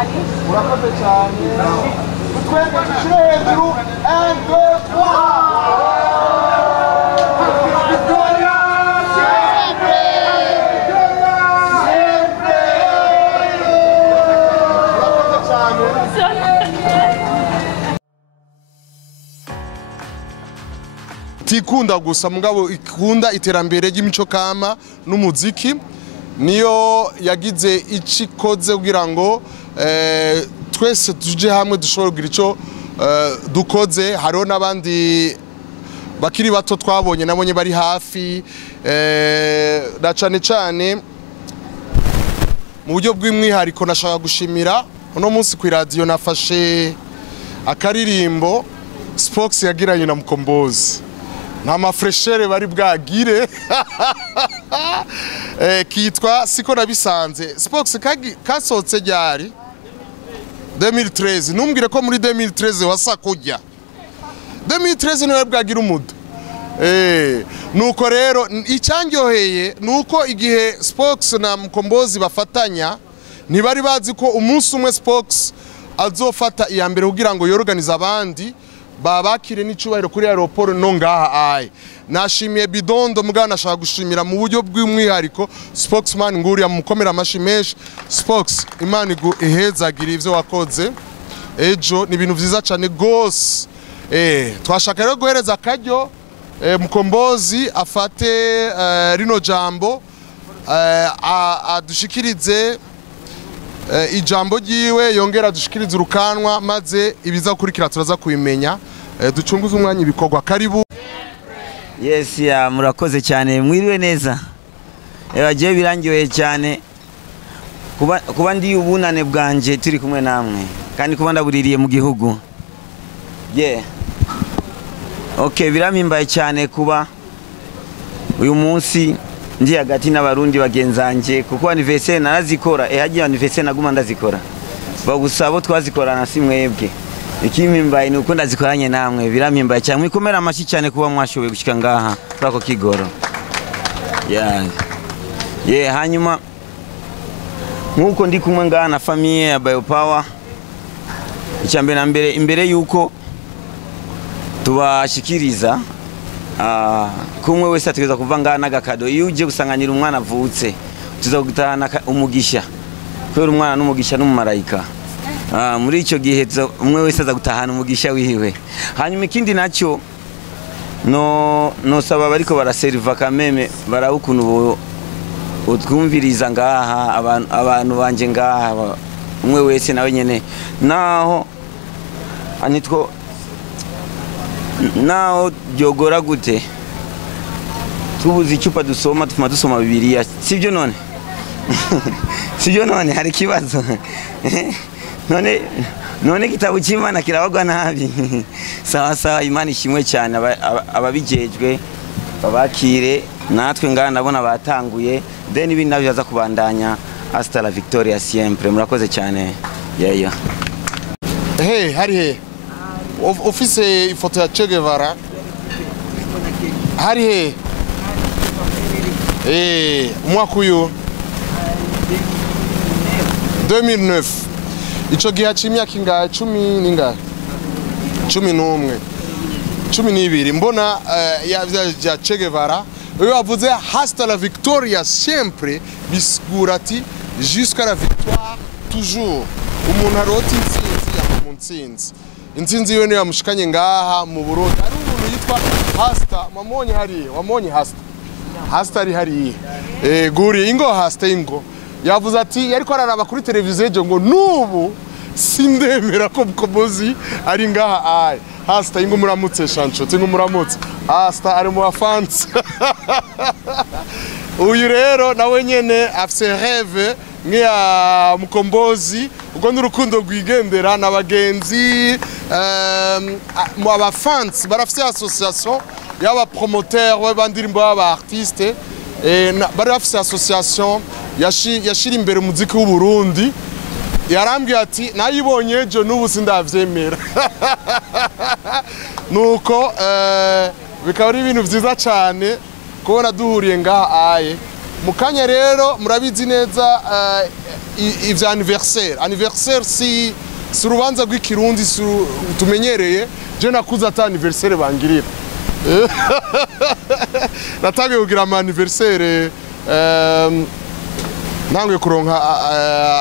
atari. Urakoze cyane. Twebwe dushire hejuru 1 tikunda gusa mugabo ikunda iterambere ry'imico kama n'umuziki niyo yagize icikoze kugira ngo twese tuje hamwe dushobora kugira ico dukoze. Hariho n'abandi bakiri bato twabonye nabonye bari hafi na cane mu buryo bw'imwihariko. Nashaka gushimira uno munsi ku radio nafashe akaririmbo Spox yagiranye na Mkombozi, nta mafreshere bari bwagire kitwa siko nabisanze. Spox kasotse ryari 2013. Numbwire ko muri 2013 wasa kujya 2013 niwe bwagira umudo. Nuko rero icyanyoheye nuko igihe Spox na Mkombozi bafatanya ntibari bazi ko umunsi umwe Spox azofata iyambere kugira ngo yorganize abandi babakire n'icubahiro kuri aeroport no ngaha aye. Nashimiye Bidondo mugana nashaka gushimira mu buryo bw'umwihariko Spokesman nguriya mukomera amashimesh. Spox Imana ihezagira ivyo wakoze ejo ni ibintu vyiza cyane gose. Twashaka rero guhereza akaryo Mkombozi afate rino jambo adushikirize ijambo ryiwe yongera adushikirize urukanwa maze ibiza kurikira turaza kubimenya. Ducunguze umwanya ibikorwa. Karibu. Yes ya murakoze cyane mwiriwe neza. Bagiye birangiye cyane kuba ndi ubunane bwanje turi kumwe namwe kandi kuba ndabuririye mu gihugu. Okay, biramimbaye cyane kuba uyu munsi ndi hagati n'abarundi bagenzanje kuko Aniversere narazikora hagiye Aniversere naguma ndazikora bagusabo twazikorana si mwebwe. Ikimimbaye nuko ndazikoranye namwe biramimbaye cyane mwikomera amashi cyane kuba mwashoboye gushika ngaha kurako kigoro. Hanyuma nkuko ndi kumwe ngaha na famille ya BioPOWER icyambere na mbere imbere yuko tubashikiriza kumwe wese ategeza kuva ngaha n'agakado. Iyo uje gusanganira umwana avutse tuza gutahana umugisha kubera umwana n'umugisha n'umumarayika. Muri icyo gihe umwe wese aza gutahana umugisha wiwe. Hanyuma ikindi nacyo no saba bariko baraseriva kameme barawukuntu utwumviriza ngaha abantu banje ngaha umwe wese nawe nyene naho anitwo naho byogora gute tubuze icupa dusoma tufuma dusoma Bibiliya sivyo none sivyo none hari kibazo none gitabo cy'Imana kirabagwa nabi. Sawa Imana ishimwe cyane ababijejwe babakire natwe ngana nabona batanguye then ibindi nabyo yaza kubandanya. Hasta la victoria siempre. Murakoze cyane. Hari office ifoto ya Che Guevara hari umwaka uyu 2009 ico gihe cy'imyaka ingahe 10 ningahe 11 12 mbona ya Che Guevara uyu avuze hasta la victoria siempre bisigura ati jusqu'à la victoire toujours. Umuntu arota intsinzi yiwe niyo yamushikanye ngaha mu Burundi. Ari umuntu yitwa Hasta wamonye Hasta ari hari guri ingo Hasta ingo yavuze ati yariko araraba kuri televiziyo ngo nubu sindemera ko Mkombozi ari ngaha Hasta ingo muramutse shancho tingo muramutse Hasta ari mu bafans. Uyu rero nawe nyene afise rêve ngiya Mkombozi ubwo n'urukundo rwigendera n'abagenzi mu abafans barafise association y'aba promoteur bandirimbo y'aba artiste bari bafise association yashira imbere umuziki w'u Burundi. Yarambwiye ati nayibonye ejo n'ubu sindavyemera. Nuko bikaba ari ibintu vyiza cyane kubona duhuriye ngaha mukanya rero murabizi neza ivya Aniversere si urubanza rw'ikirundi tumenyereye je nakuze ata Aniversere bangirira natangiye kugira ama Aniversere nangwe kuronka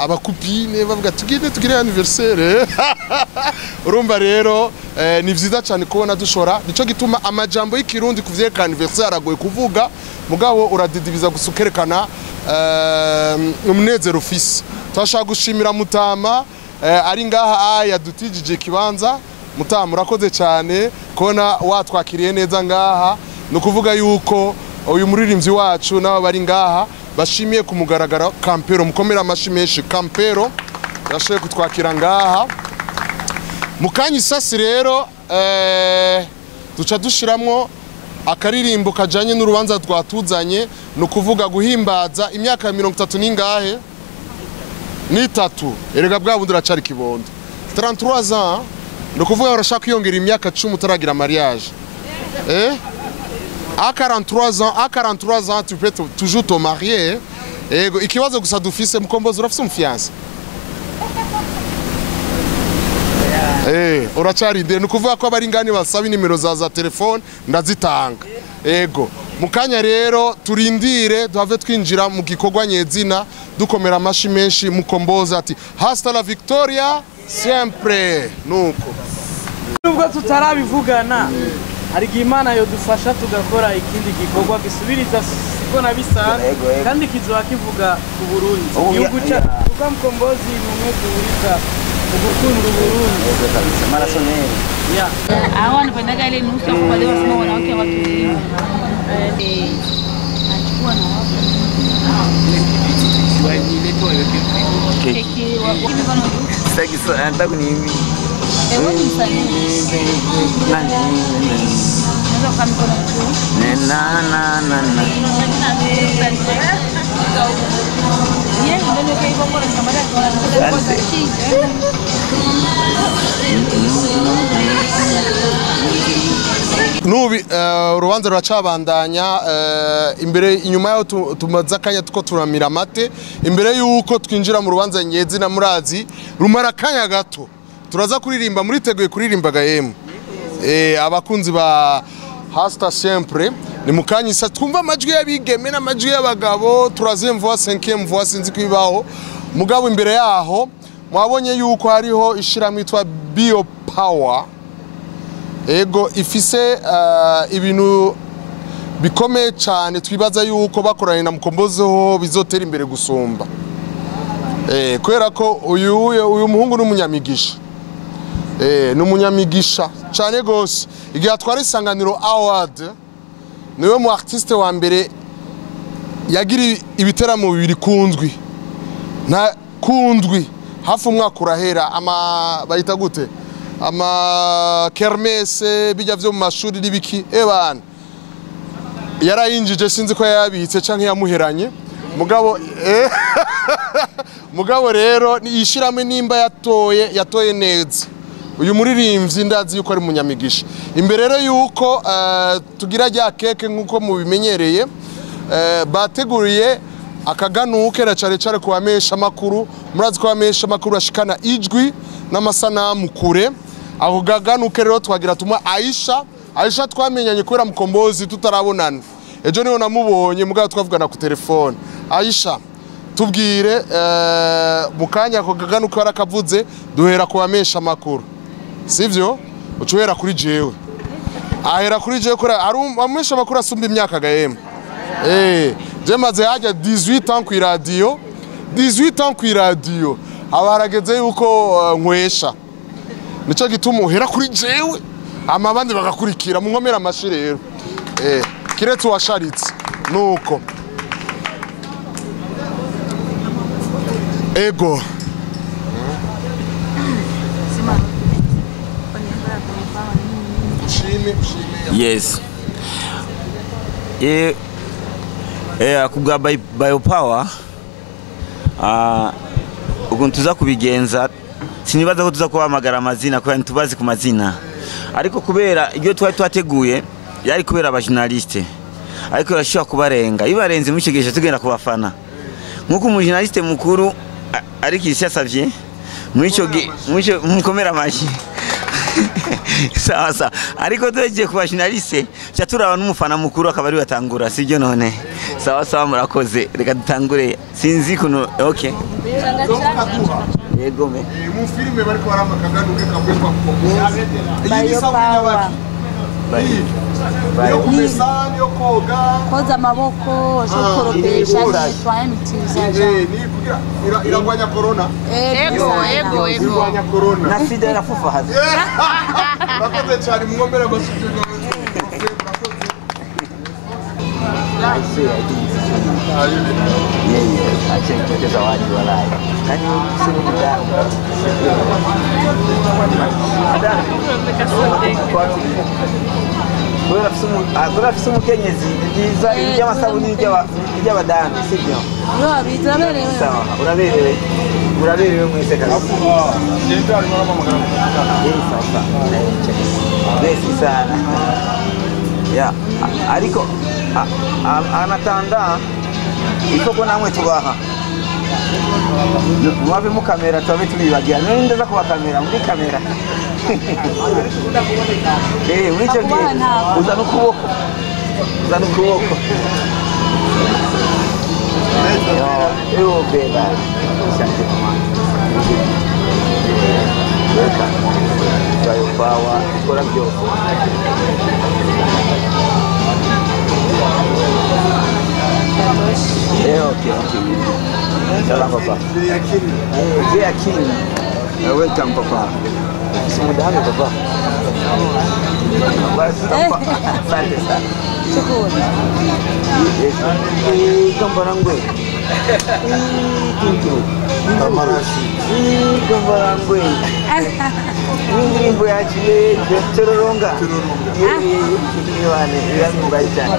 abakupine bavuga tugire Aniversere urumva rero ni vyiza cyane kubona dushora nico gituma amajambo y'ikirundi kuvyeka Aniversere aragoye kuvuga mugabo uradidibiza gusukerekana umunezero ufise twashaka gushimira Mutama ari ngaha yadutijije kibanza Mutama urakoze cyane kona watwakiriye neza ngaha no kuvuga yuko uyu muririmbyi wacu nabo bari ngaha bashimiye kumugaragara Kampero mukomera amashimeshi Kampero yashoye kutwakira ngaha mukanyi sasi rero duca dushiramwo akaririmbo kajanye n'urubanza twatuzanye no kuvuga guhimbaza imyaka ya 30 ningahe ni 3 erega bwabundi racari kibondo 33 ans no kuvuga urashaka kwiyongera imyaka 10 utaragira mariage à 43 ans tu peux toujours te marier ego ikibazo gusa dufise Mkombozi urafise umfiance uracari ndende nukuvuga ko abari ngani basaba nimero za telefone ndazitanga ego mukanya rero turindire duhave twinjira mu gikorwa nyezina dukomera amashi menshi Mkombozi ati hasta la victoria siempre nuko nubwo tutarabivugana hari Imana yo dufasha tugakora ikindi gikorwa gisubiriza siko nabisanzwe kandi kizoba kivuga ku Burundi igihugu cya Mkombozi numwe duhuriza ugukunda Burundi kabisa marasoneri hao wanapendaga ile nusu kwa wale wasema wanawake watulivu nachukua na wapo keki wapi bana sasa anataka nini ewe msanii nani naweza kama mkono tu na nubi urubanza ruracabandanya imbere inyuma yaho tumaze akanya tuko turamira amate imbere yuko twinjira mu rubanza nyezi na murazi rumara akanya gato turaza kuririmba muri teguye kuririmba gahemu abakunzi ba hasta sempre ni mukanyi sa twumva amajwi y'abigeme n'amajwi y'abagabo turazemvuwa 5e voix sinzi kwibaho mugabo imbere yaho mwabonye yuko hariho ishirahamwe yitwa BioPOWER ego ifise ibintu bikomeye cyane twibaza yuko bakoranye na Mkombozi ho bizotera imbere gusumba kwera ko uyu muhungu n'umunyamigisha n'umunyamigisha cyane gose igihe atwara isanganiro award niwe mu artiste wa mbere yagira ibiteramo bibiri kundwi nta kundwi hafi umwaka urahera bayita gute kermesse bijya vyo mu mashuri n'ibiki bana yarayinjije sinzi ko yabitse canke yamuheranye mugabo rero yishiramo nimba yatoye neza uyu muririmbyi ndazi yuko ari munyamigisha imbere rero yuko tugira rya keke nkuko mubimenyereye bateguriye akaganuke na care kuwamesha makuru murazi ko wamesha makuru ashikana ijwi n'amasanamu kure aho gaganuke rero twagira tuma Aisha twamenyanye kubera Mkombozi tutarabonana ejo niho namubonye mugabo twavugana ku telefone Aisha tubwire mukanya ko gaganuke warakavuze duhera kuwamesha makuru sivyo ucuhera kuri jewe ahera kuri jewe kora amesha makuru asumba imyaka gahemu je maze haja 18 ans ku radio abarageze yuko nkwesha nico gituma uhera kuri jewe amabandi bagakurikira mu nkomera amashi rero kiretse washaritse nuko ego yes kubwa BioPOWER ukuntu tuza kubigenza sinibaza ko tuza kuhamagara amazina kubera ntubazi ku mazina ariko kubera ibyo twateguye yari kubera abajournaliste ariko yashobora kubarenga ibarenze mushigesha tugenda kubafana nkuko umujournaliste mukuru ariko icyasavye mwico mukomera amashi sawa ariko tugiye kuba journaliste cyaturaba n'umufana mukuru akaba ari batangura sibyo none sawa murakoze reka dutangure sinzi kuno okay yego me mu filime bariko baramakaganduke kabwe kwa BioPOWER yo kumesa yo koga koza amaboko zo koropesha nettoyer n'utilisation ni kugira iragwanya corona ego iragwanya corona na sida irafufa hazi bakoze cyane mwombera basubira acha nitoke zawadi walai kani simu mdango Kuna fisumu kenyezi y'amasabuni y'abadamu sibyo yo bitaberewe sawa uraberewe mwese kazi ndio alikuwa magana sasa besi sana ya ariko anatanda iko namwe tubaha mwabe mu kamera twabe tubibagira nende za kuba kamera muri kamera mwicho gihe uzana ukuboko yo beba asante mama BioPOWER ikora byose okay salam papa dia king welcome papa semudah papa basi papa asante sana shukuru gambarangwe tuntu Kamarashi gambarangwe indirimbo yaciye Tororonga yewe irambaye cyane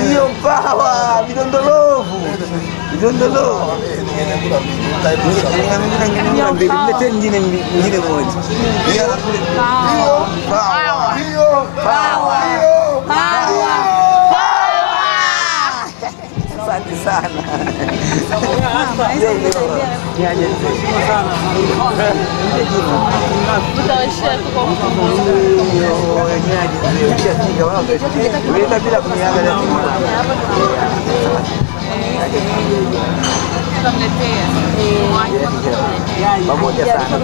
BioPOWER vidondolovu ngine moja asante sana pamoja sana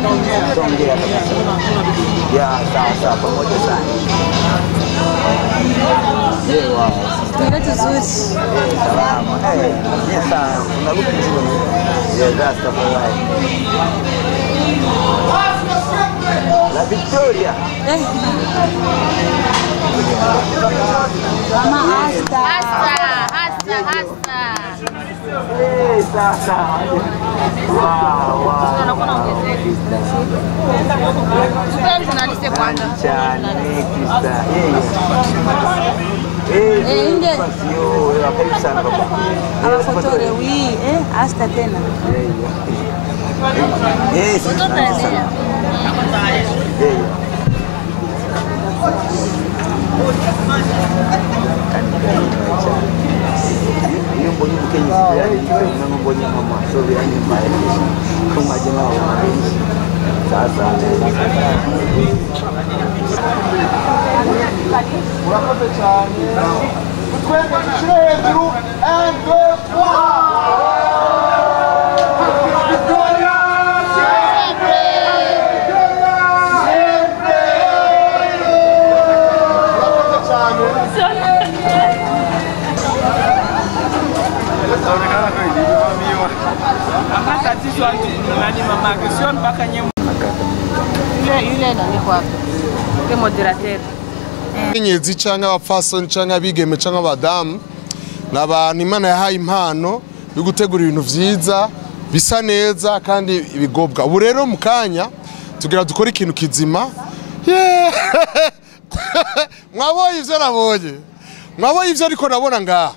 tuongea ya sawa pamoja sana wow Tuile tuzuri salama yes sana unaruka nzuri ya gasta kwa la Victoria mama hasta sasa wow cyane kisa inge sio karibu sana papa abafotore wi hasta tena sana iyo mbonye umukenyezi yari mbonye mama so yani mbaye kumaje nawo sasa urakoze cyane twende dushire hejuru and go Kenyezi cyangwa abafasoni cyangwa abigeme cyangwa abadamu n'abantu Imana yahaye impano yo gutegura ibintu vyiza bisa neza kandi ibigobwa. Ubu rero mu kanya tugira dukora ikintu kizima. Mwaboye ivyo nabonye. Mwaboye ivyo ariko nabona ngaha.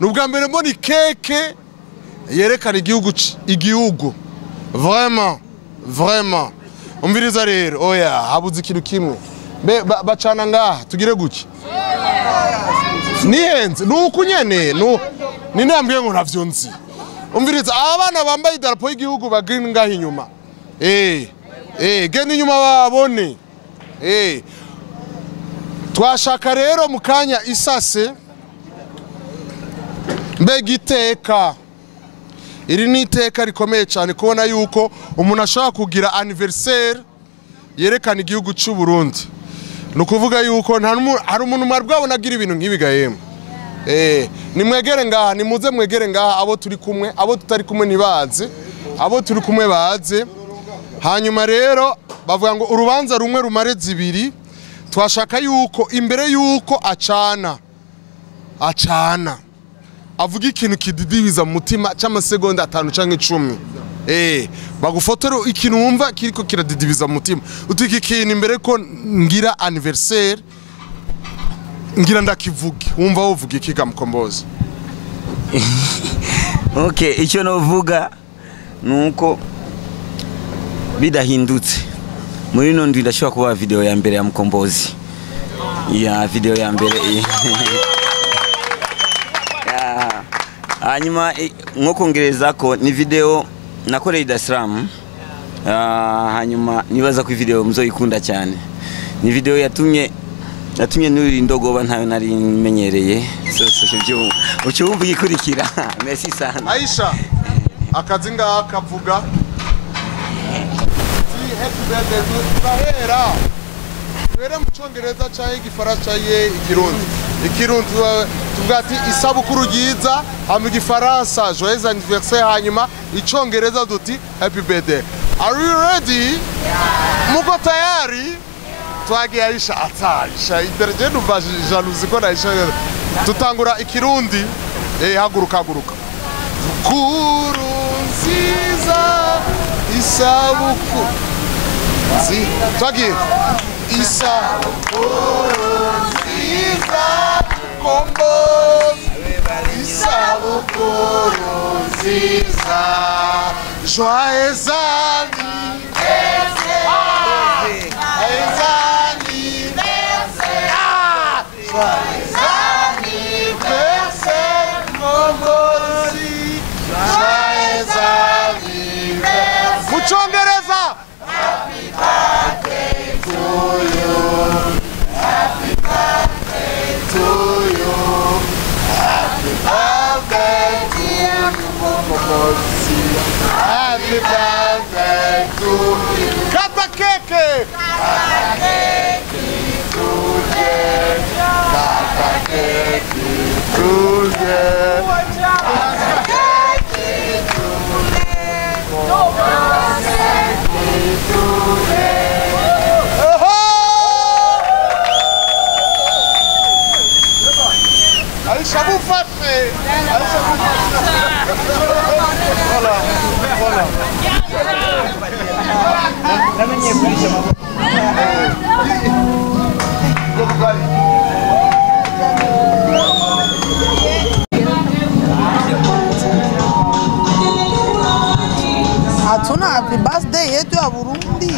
Nubwa mbere mbona keke yerekana igihugu vraiment vraiment umviriza rero oya habuze ikintu kimwe bacana ngaha tugire guki nihenze nuko nyene ni nambwiye ngo ntavyo nzi umviriza abana bambaye idarapo y'igihugu bagiri ngaha inyuma genda inyuma babone twashaka rero mukanya isase mbega iteka iri ni iteka rikomeye cyane kubona yuko umuntu ashaka kugira anniversaire yerekana igihugu cy'u Burundi nukuvuga yuko hari umuntu mwabwabona agira ibintu nk'ibigayemo nimwegere ngaha nimuze mwegere ngaha abo turi kumwe abo tutari kumwe nibaze abo turi kumwe baze hanyuma rero bavuga ngo urubanza rumwe rumare zibiri twashaka yuko imbere yuko acana avuga ikintu kididibiza mu mutima cy'amasegonda 5 canke 10 bagufotora ikintu wumva kiriko kiradidibiza mu mutima utiki ikintu imbere ko ngira anniversaire ngira ndakivuge wumva wovuga iki ga Mkombozi Okay, icyo novuga nuko bidahindutse muri no ndwi ndashobora kuba video ya mbere ya Mkombozi video ya mbere hanyuma nko kongereza ko ni video nakoreye Ibidasanzwe hanyuma nibaza ko video muzoyikunda cyane ni video yatumye nuri ndogoba ntayo nari menyereye ucyo wumva ikurikira merci sana Aisha akazi ngakavuga happy birthday bahera bere mu Cyongereza cyaye igifaransa cyaye ikirundi tugati isabukuru ryiza hama igifaransa joyeux anniversaire hanyuma Icyongereza duti happy birthday. Are you ready? Muko tayari? Twagiye Aisha atari iterje numva jalousie ko Aisha tutangura ikirundi haguruka kuru nziza isabukuru twagiye isabukuru nziza Mkombozi isabukuru nziza joyeux anniversaire Muchongereza happy birthday to you happy birthday to you happy birthday to you happy birthday to you kata keke Aisha bufate voilà namenye kulisha hatuna happy birthday yetu ya Burundi.